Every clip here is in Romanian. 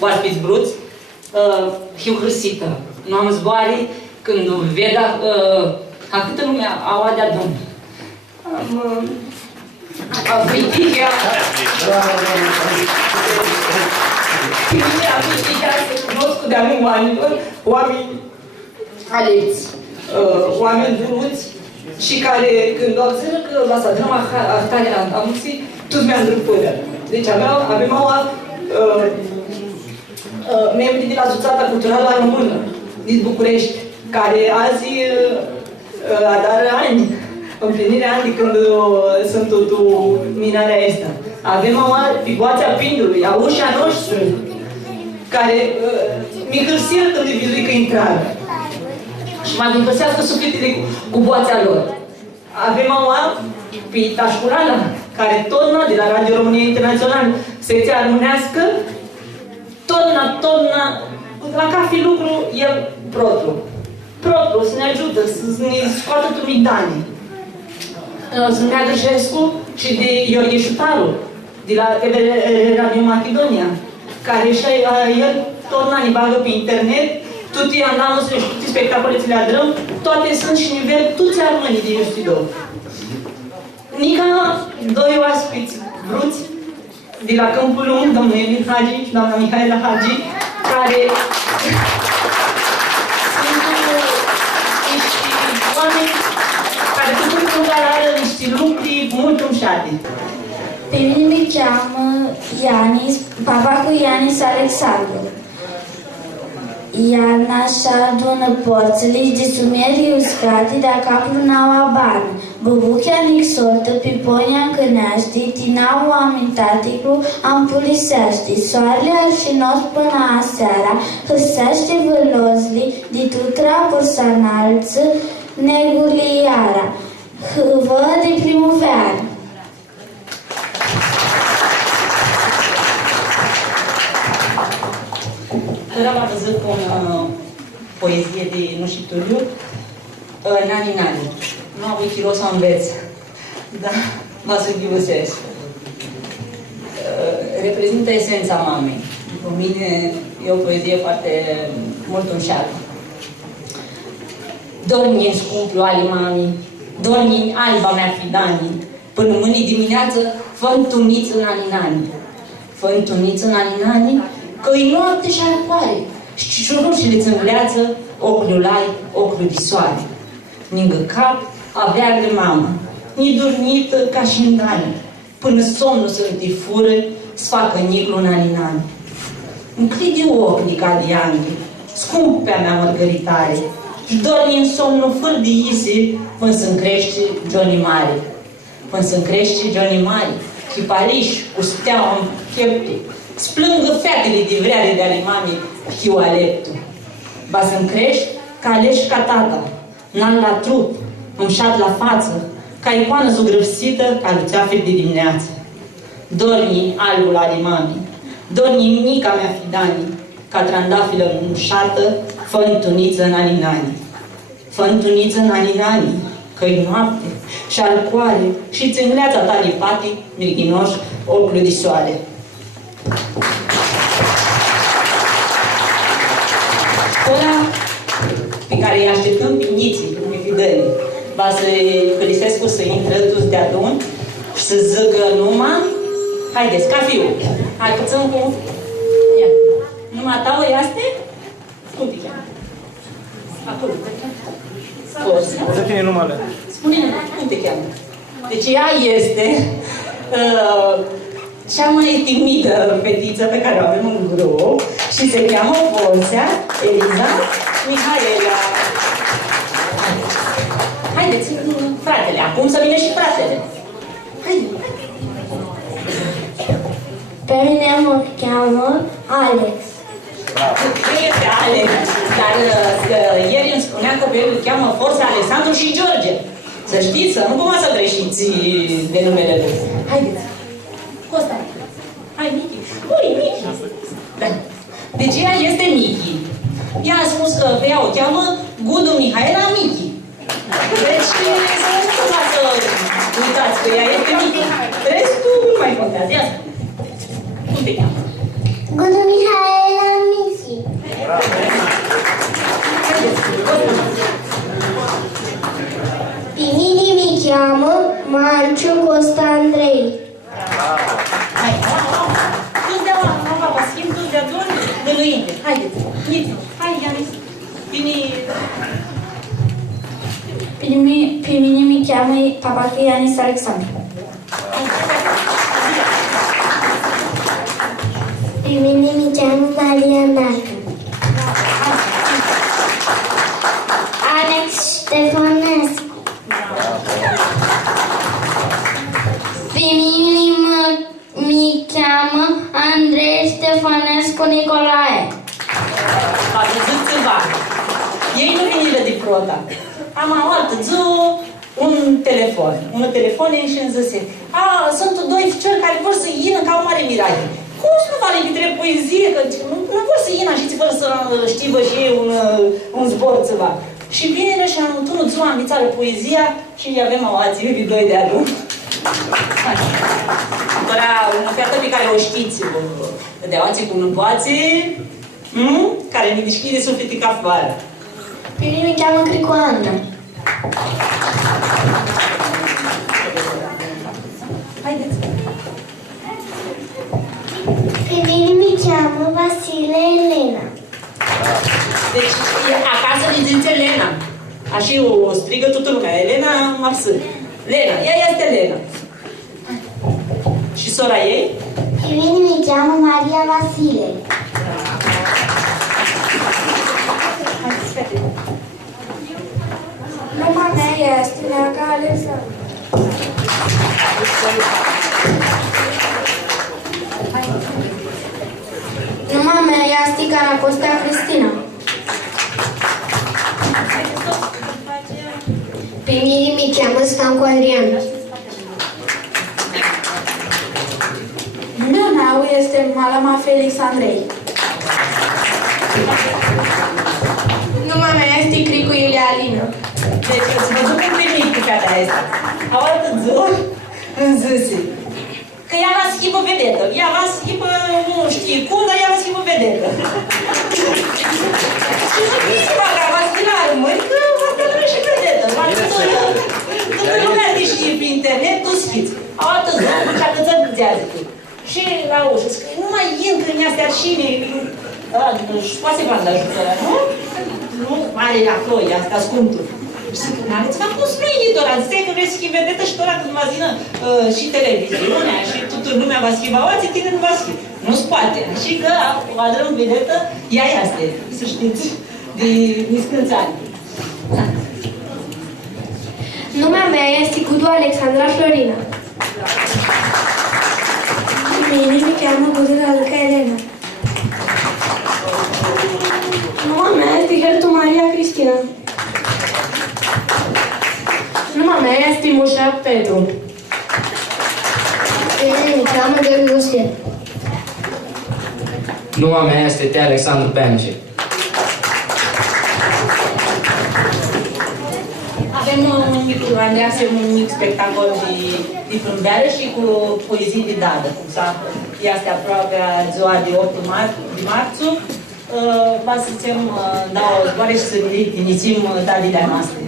oaspeți bruți, fiu hârsită. Nu am zboare când ved a câtă lume au adea domn. Am fritica să cunosc de-a lungul anilor oameni aleți, oameni vrăți și care când observă că la să adunăm ahtarea anunții, tot mi-a îndrăpărea. Deci avem membrii de la Asociația Culturală Română din București, care azi adară ani, împlinirea ani de când sunt totul minarea asta. Avem pe Boața Pindului, a ușa noastră, care mi hârsiră când îi vizui că intrară. Și mă încălzească sufletele cu boața lor. Avem pe Tașcurala, care totna de la Radio România Internațional, secția românească, totna, la ca fi lucru, el propru, să ne ajută, să ne scoată tumidanii. Sunt Mea Gâșescu și de Iorghe Șutaru, de la TV Radio Macedonia, care și el totna ne bagă pe internet, toate anunțurile și toate spectacolele le adrăm, toate sunt și nivel toți armânii din Justidou. Nica, doi oaspeți bruți, de la Câmpul Lung, domnul Emil Hagi și doamna Mihaela Hagi, care sunt niște oameni care sunt în niște lucruri mult umșate. Pe mine mi cheamă Ianis, papacul Ianis Alexandru. Iarna așa adună porțile de sumerii uscate de capul n-au abană. Bubuchea nixoltă, piponia încâneaște, tinau amintate cu ampuliseaște. Soarele arșinos până aseara, hâseaște vâlozli, de tutra pursanalță, neguliara, hâvă de primăvară. Am văzut o poezie de Nușituliu, Nani. Nu am avut chilo să o înveț, dar mă subiusesc. Reprezintă esența mamei. Pentru mine e o poezie foarte mult umșeală. Dormi în scumplu ale mamei, dormi în alba mea fidanii, până mâine dimineață fă-ntuniți în alinani. Fă-ntuniți în alinani, că-i noapte și arcoare, și șurușile țângleață, ochiul ai, ochiul de soare. Lângă cap avea de mamă, nedormită ca și în dani, până somnul să-mi fură, sfacă niclu în alinani. Închide ochii ca de anghi, scumpea mea mărgăritare, și dormi în somnul fără de ise, până să-mi crește Johnny Mare. Până să-mi crește Johnny Mare, și Pariș cu steaua în piepte, splângă featele de vreare de ale mamei, fiu aleptul. Ba să-mi crești ca aleși ca tata, n-am la trup, umșat la față, ca icoană zugrăvsită, ca luțeafe de dimineață. Dormi albul ale mamei, dormi mica mea fidanii, ca trandafilă umșată, fă-ntuniță în alinani. Fă-ntuniță în alinani, că-i noapte și alcoare și țângleața ta de pate, mirghinoș, ochiul de soare. Ăla pe care îi așteptăm pe Niții, pe fidării, va să Călisescu să intră toți de adun și să zică numai, haideți, ca fiu, hai, puțin cu... Ia. Numai ta o iaste? Cum te cheamă? Acolo. Să fie numele. Spune-ne, cum te cheamă? Deci ea este cea mai timidă fetiță pe care o avem în grup și se cheamă Porția Eliza Mihaela. Haideți, fratele, acum să vină și fratele. Haide. Pe mine mă cheamă Alex. Nu este Alex, dar ieri îmi spunea că pe el îl cheamă Forța Alexandru și George. Să știți, să nu cumva să greșiți de numele lui. Haideți. Costa. Hai, Michi. Ui, Michi. Da. Deci ea este Michi. Ea a spus că pe ea o cheamă Gudu Mihaela Michi. Deci să nu cumva să uitați că ea este Michi. Restul nu mai contează. Ia spune. Cum te cheamă? Gudu Mihaela Misi. Pe mine mi cheamă Manciu Costa Andrei. Hai, tu-ți dea mama, vă schimb, tu-ți dea doar de lăinte. Haideți, nici, hai, Ianis. Pe mine mi cheamă papacă Ianis Alexandru. Pe mine mi cheamă Maria Narcă. Alex Ștefănescu. Pe mine mi cheamă Andrei Ștefănescu Nicolae. A văzut ceva. Ei nu vinile de prota. Am altă zi un telefon și îmi zise, sunt doi ficiori care vor să ină ca o mare miraie. Cum să nu vale între poezie, că nu vor să ină și vor să știvă și ei un zbor ceva. Și vine și am tunut ziua ambițară poezia și avem awații de 2 de adu. Era o fată pe care o știți, de awații cu nuboațe, care ne deschide sufletul ca afară. Pe mine mi cheamă Cricu Andra. Haideți! Pe mine mi cheamă Vasile Elena. Deci, acasă ne zice Elena. Așa o strigă toată lumea. Elena Marsă. Lena, ea este Elena. Și sora ei? Pe mine mi cheamă Maria Vasile. Haideți, fete. Numa mea este Neaca Alexandru. Numa mea este Cara Costea Cristina. Pe mine mi cheamă Stancu Adrian. Numele meu este Malama Felix Andrei. Numele meu este Cricu Iulia Alina. Deci, ați văzut cum primic cu fata asta. Au altă zi, îmi zise că ea va schimbă vedetă. Ea va schimbă, nu știe cum, dar ea va schimbă vedetă. Și ziceți-vă că va schimba măi, că va trebui și vedetă. Toată lumea te știe pe internet, tu schiți. Au altă zi, așa că ți-a zic. Și la ușă, zic, nu mai intră în astea arșine, și poate banda ajută, nu? Nu, are acolo, asta scumpul. Și zic, n-aveți făcut splenditor, ziceai că vrei să schimbi vedetă și tot când va zină și televiziunea și toată lumea va schimba, oații tine nu va schimba. Nu-ți poate. Și că o adrăm vedetă, ea este, să știți, de niscânțani. Numea mea este Gudu Alexandra Florina. Mine mi cheamă Gudu Raluca Elena. Numea mea este Hertu Maria Cristina. Numea mea este Mușa Petru. Mine mi cheamă Gheorghe Gostin. Numele meu este T. Alexandru Pence. Avem un mic, Andreea, un mic spectacol de plumbeară și cu poezii de dadă. Este aproape ziua de 8 marțu. Va să zicem, dau o zboare și să inițim dadile noastre.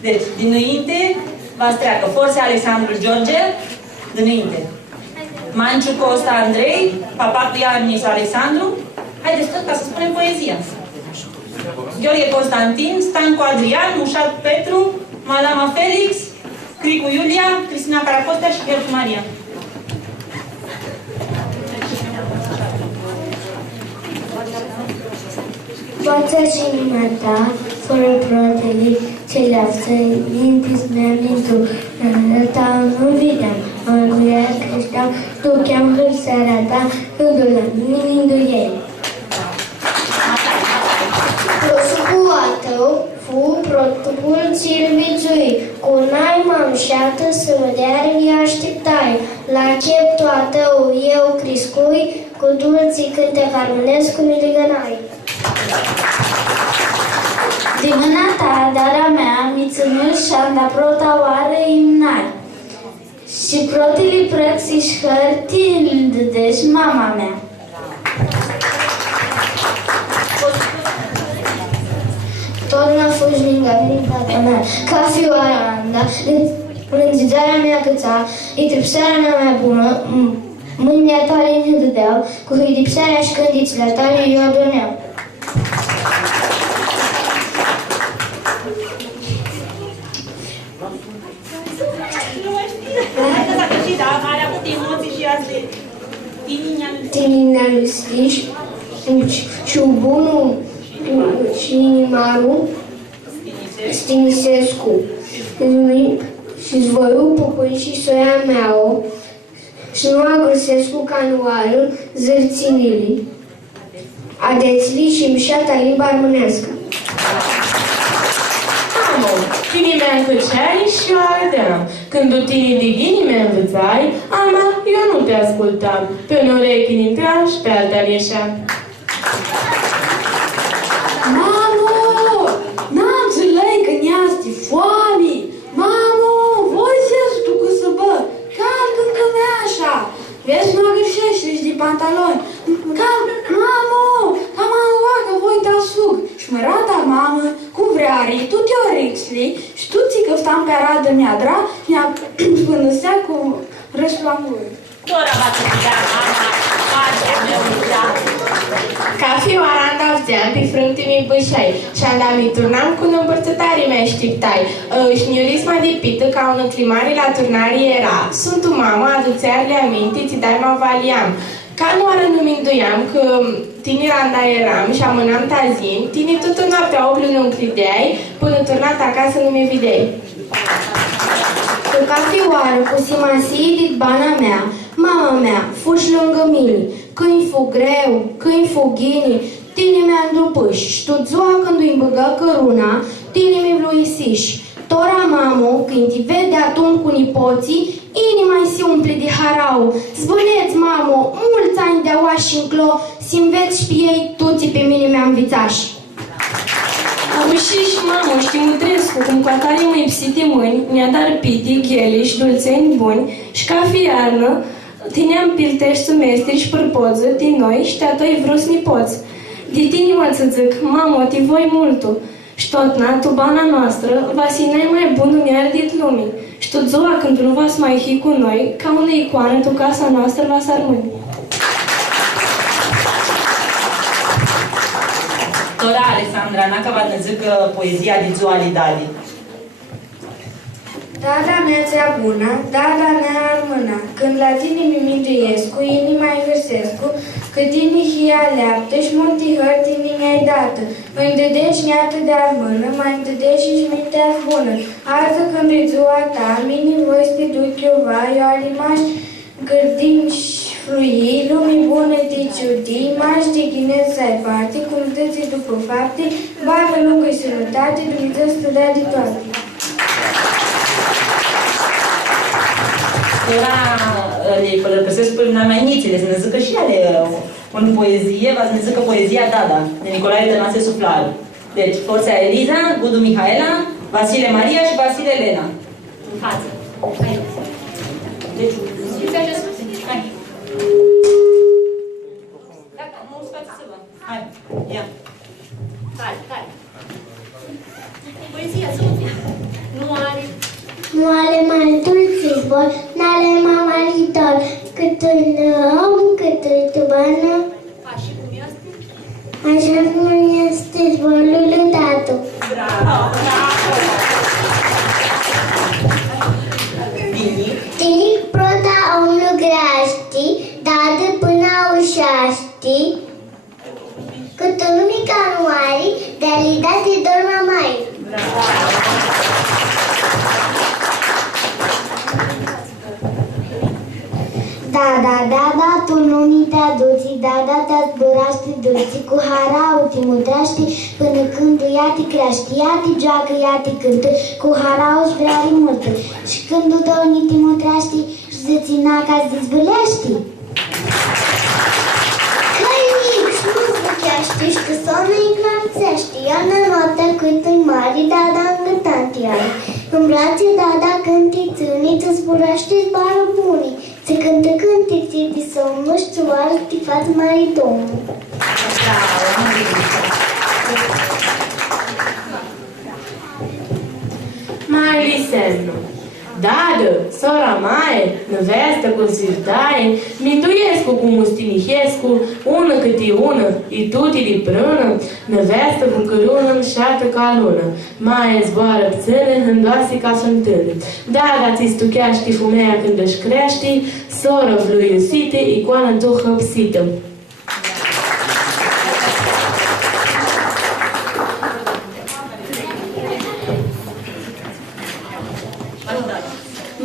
Deci, dinainte, va treacă Forțe Alexandru George, dinainte. Manciu Costa Andrei, Papacu Ianis Alexandru. Haideți tot ca să spunem poezia. Gheorghe Constantin, Stancu Adrian, Mușat Petru, Malama Felix, Cricu Iulia, Cristina Caracostea și Hertu Maria. Toată inima ta, fără protele, ce lasă intismeamentul, ta nu vedeam, măguia creșteam, tu cheam hârseara ta, nu doleam nimic ei. Prosupul tău fu protopul ți-l vizui, cu naima mșeată să mă dea așteptai, la chep toată eu criscui, cu dulții cântec armonesc cu miligănai. Din mâna ta, darea mea, mi ținut și-am dat prota oară imnai. Și protili prăxi și hărtii deci mama mea. Tot n-a fost lângă mine tata mea, ca fioara Anda, rânzizarea mea căța, itripsarea mea bună, mâinile tale îmi dădeau, cu hâidipsarea și cândițile tale eu adormeau. Tininea lui Sliș și bunul și inimarul Stinisescu și zvărul Pupui și soia Meau și nu agăsescu canuarul Zărținilii Adețlii și mișata limba românească. Amo, tine mea încăceai și eu ardeam. Când tu tine de ghinii mea învățai, ama, eu nu te ascultam. Pe un urechi intra și pe alta ieșea. Mamo, n-înțeleg că ne-ați foame. Mamo, voi zici tu că să bă, calcă-ncă mea așa. Vezi, mă greșești de pantaloni. Mamo, cam am luat că voi te asug. Și mă rata mamă, cum vrea tu te orixli, și tu ți că stam pe aradă mea-dra, mi-a spânăsea cu răsplamuri. Dora va să dea mama, partea mea uita. Ca fioara andavzeam pe fruntii mi bășai și andami turnam cu îmbărțătarii mea știptai. Șniurisma de pită ca un înclimare la turnare era. Sunt tu mama, aduțearele aminte, ți dai mă valiam. Ca nu ară nu minduiam că tine randa eram și amânam tazin, tine tot noaptea oblu nu încrideai, până turnat acasă nu mi videai. Că ca fioară cu simasii dit bana mea, mama mea, fuși lângă mine, când-i fu greu, când-i fu ghini, tine mi-a îndrupâși, și tot ziua când îi băgă căruna, tine mi vluisiși. Tora mamo, când te vede atunci cu nipoții, inima-i se umple de harau. Zvâneți, mamo, mulți ani de oași înclo, si înveți și pe ei, toții pe mine mi-am vițași. Am și mamă, știi Mutrescu, cum cu atare mă ipsite mâini, mi-a dat piti, gheli și dulțeni buni, și ca fi iarnă, tineam piltești să mestri părpoză din noi și te-atoi vrus nipoți. De tine mă să zic, mamă, te voi multu. Și tot tu bana noastră, va fi mai bun în iardit lumii. Și tot ziua când nu vas mai fi cu noi, ca una icoană, tu casa noastră va să rămâni. Tora Alexandra, n-a va să zică poezia de Zualidadi. Dada mea cea bună, dada mea armâna, când la tine mi minduiescu, inima-i găsescu, că tine hia leaptă și multe hări tine mi-ai dată. Îmi dădești neată de armână, mai-mi dădești și mintea bună. Arză când-i ziua ta, mini voi să te duc eu va, eu alimaș gârdim și fruii, lumii bune te ciudii, mași de ghinezi să ai parte, cum dăți după fapte, bagă lungă-i sănătate, Dumnezeu să te dea de toate. Tora le pălăcăsesc pe namainițele, să ne zică și ale în poezie, va să ne zică poezia Dada, de Nicolae Tănase Suflaru. Deci, Forța Eliza, Gudu Mihaela, Vasile Maria și Vasile Elena. În față. Hai. Deci, hai. Dacă nu scoați-vă. Hai, ia. Hai. Poezia, Sofia. Nu are... Nu ale mai dulce zbor, n-ale mai mari dor, cât un om, cât o tubană. Așa cum este? Așa cum este zborul lui tatu. Bravo! Tinic prota omul graști, dadă până ușaști, cât un mica nuari, de-a-li dat de dorma mai. Da, tu lumii te aduci, te zburaști dulci, cu harau te mutrești, până când ea te crești, ea te joacă, ea te cântă, cu harau își vrea multă, și când tu dormi te mutrești, și zățina ca să dezvâlești. Că-i mic și nu zbuchești, și că somnul îi clarțești, ea ne notă cât îi mari, da, îngătanti ai. În brațe, da, cântițânii, ți zburaște bară bunii. Se cântă cântiții de somn, știu oară, de față mari domnul. Mai lisemno. Dadă, sora Mae, nevestă cu Sirtaie, Mituiescu cu Mustinihescu, ună câte ună, i tuti de prână, nevestă cu cărună, șată ca lună. Mae zboară pțână, îndoase ca fântână. Dada ți stucheaște fumea când își crește, soră vluiusite, icoană duhă psită.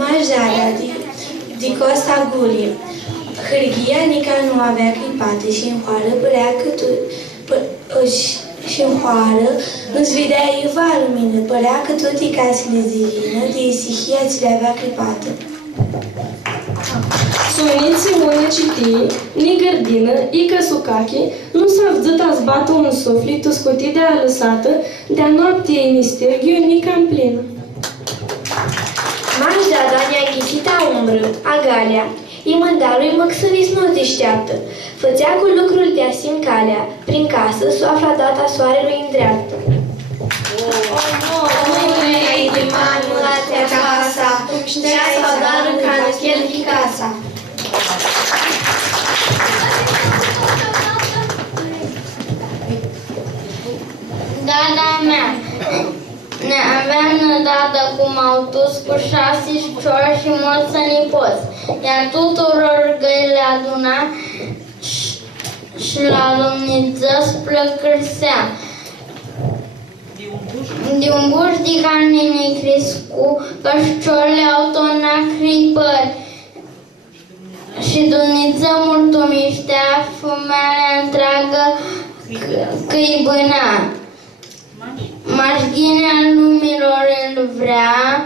Marjala, de Costa Gulie. Hârghia Nica nu avea clipate și în hoară părea că și în hoară nu-ți vedea iuva lumină, părea că tot e casele zilină, de isihia ți le avea clipate. Suniți ună citi, ni gărdină, i căsucache, nu s-a văzut a zbată un suflet, scutit de a lăsată, de-a noapte e nistirghiu, ni cam plină. Marjala ne-a ghițit a umbră, a galea. Imândarul măxăris nu deșteaptă. Făcea cu lucrul de asim calea. Prin casă, soafla data soarelui în dreaptă. Omului de mani la te casa, știa să dar în care chelti casa. Dada mea, ne avea nădată cum au dus cu 6 șori și mulți nipoți, iar tuturor găile aduna și la lumniță splăcârsea. De un buș de carne necrescu, cășciorile au tonat cripări și dumniță mulțumiștea fumealea întreagă că-i bâna. Mașghinea lumilor îl vrea,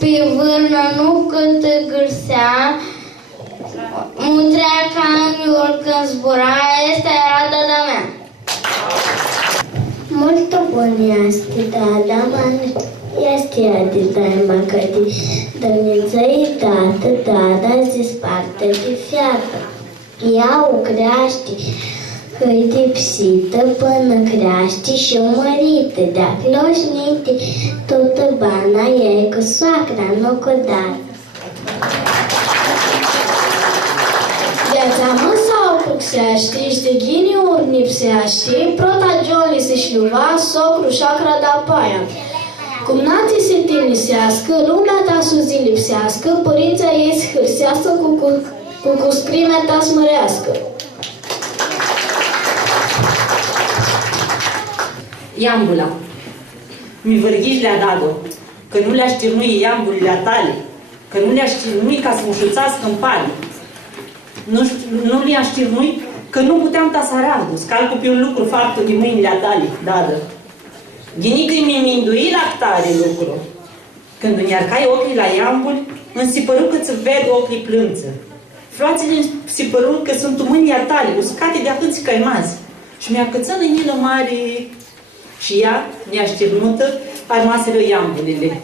pe vârnă nu cât gârsea, mutrea ca angiul când zbura, este era dada mea. Multă buniaste, dada mea, este de daima căti, dăniță-i dată, dada zi spartă de fiată. Ea o creaște, îi dipsită până creaște și o mărită, dacă loșnite, toată bana ei cu soacra, nu cu dar. Viața mă sau cuxeaște, de ghini ori nipseaște, protagiolii se șluva, socru șacra da paia. Cum nații se tinisească, lumea ta suzi lipsească, părința ei se hârsească cu scrimea ta smărească. Iambula, mi vârghiși le-a dat-o, că nu le-a știrnui iambulile tale, că nu le-a știrnui ca să mușuțească în pali. Nu le-a știrnui că nu puteam ta să aravdu, scalcu pe un lucru faptul de mâinile tale, dadă. Ghinică-i mi-mindui la tare lucru. Când îmi iarcai ochii la iambuli, îmi si păru că-ți ved ochii plânță. Froațele îmi si păru că sunt mâinile tale, uscate de atâți căimazi. Și mi-a cățat în ilă mare. Și ea mi-a știrnută armasele iambulile.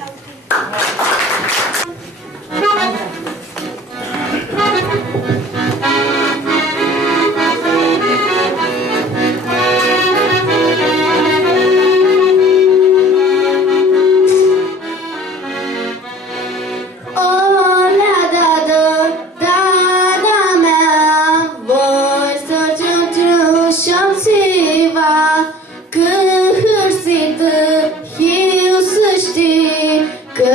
Că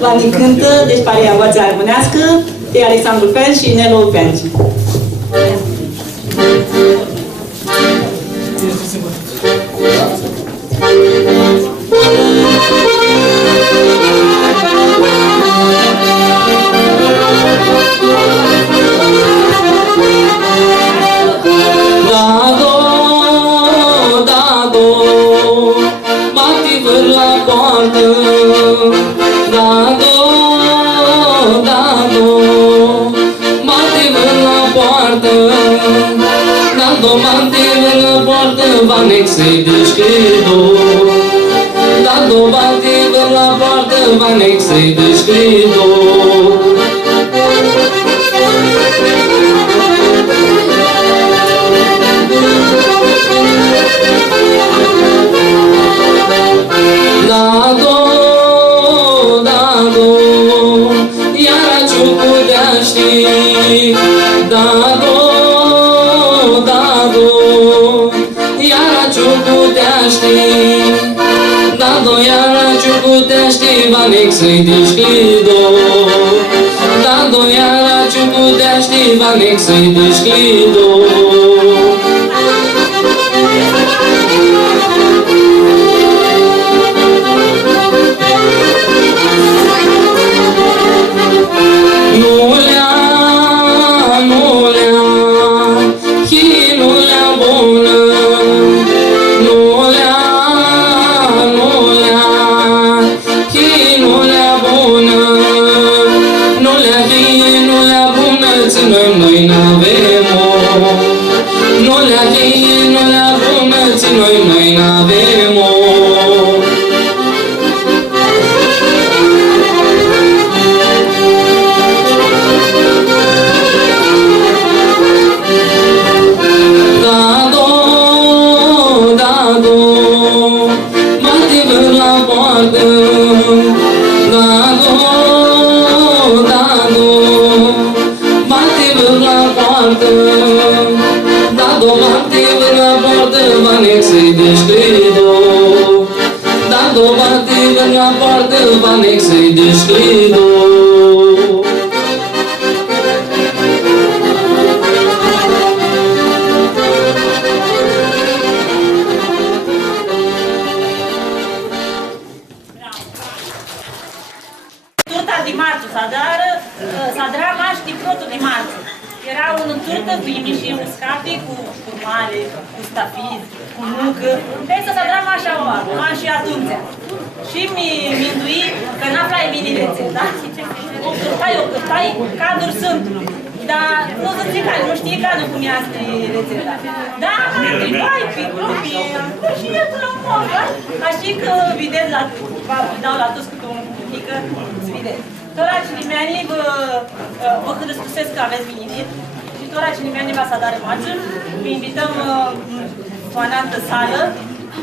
La Nicântă, deci Paria Voața Armânească, de Alexandru Pen și Nelu Penci. Vanexei descrido, dando batida na porta, Vanexei descrido. Dado, iar ciucu de-aști, dado, dado iara ciucutești, Vanexei descrido. Dado iara ciucutești, Vanexei descrido. Vanexei descrido, dando batida na porta, Vanexei descrido. Turta de marțu, Sadra maș din protul de marțu. Era o turtă cu imișii uscate, cu mare, cu stafid, cu nucă. Pensa Sadra mașa și atunci. Și mi-ndui că n-aflai bine rețeta. O cârtai, caduri sunt. Dar nu să zic nu știe cadul cum e asta rețeta. Da, întrebai pe grupii, și e la modă. Așa că vedeți, dau la toți câte o mică, să vedeți. Toracii mei vă hârăscusesc că aveți venit și toracii mei va să adare marță. Vă invităm o anantă sală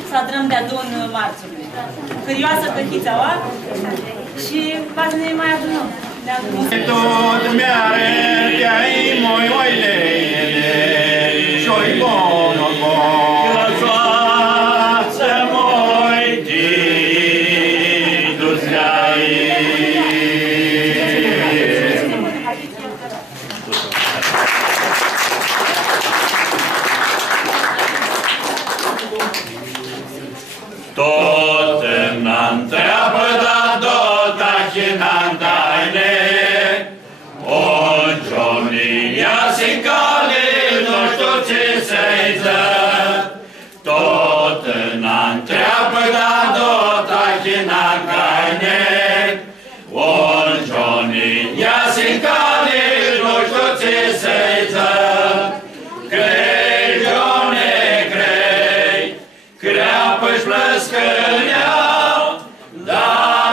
să adrăm de adun marțul. Curioasă pe chițaua și va să ne mai adunăm. Tot mi-are de-ai moi oile și-oi bonul bon Lăsoață moi di-dus-ai Tot n-întreabă, dar tot achi n-antaine O Johnny, ia si cale, nu știu ce să-i dă Tot n-întreabă, dar tot achi n-antaine O Johnny, ia si cale, nu știu ce să-i dă Crei, Johnny, crei Creapă-și plăscăneau, dar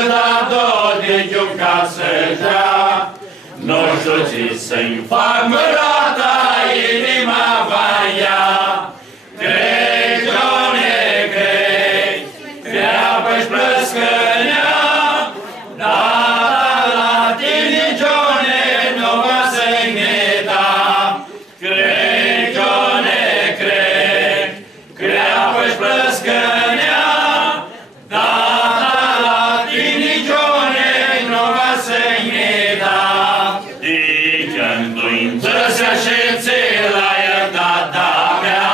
pădat tot de chiun ca să dea. Nu știu ce să-mi fac, mărata, inima va ia. Crei, Joane, crei, treabă-și plăscănea, dar la tine, Joane, nu va să-i meta. Crei, Joane, crei, treabă-și plăscănea, dar la tine, Joane, nu va să-i meta. Dicându-i să așeze la iertata mea,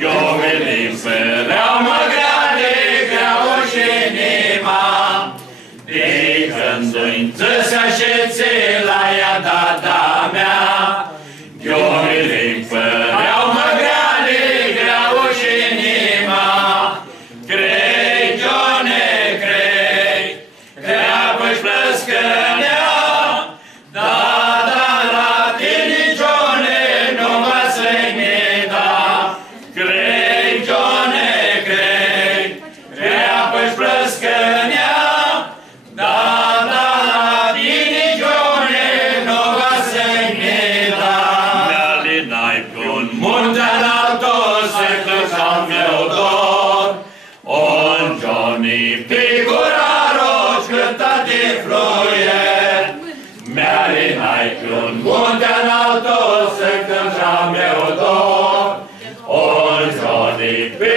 eu venim făreau mă grade, greau și inima. Dicându-i să așeze la iertata mea, eu venim făreau mă grade, greau și inima. Crei, Joane, crei, treabă-și plăscănea, un munte înaltos să cântăm meu dor, o Johnny pe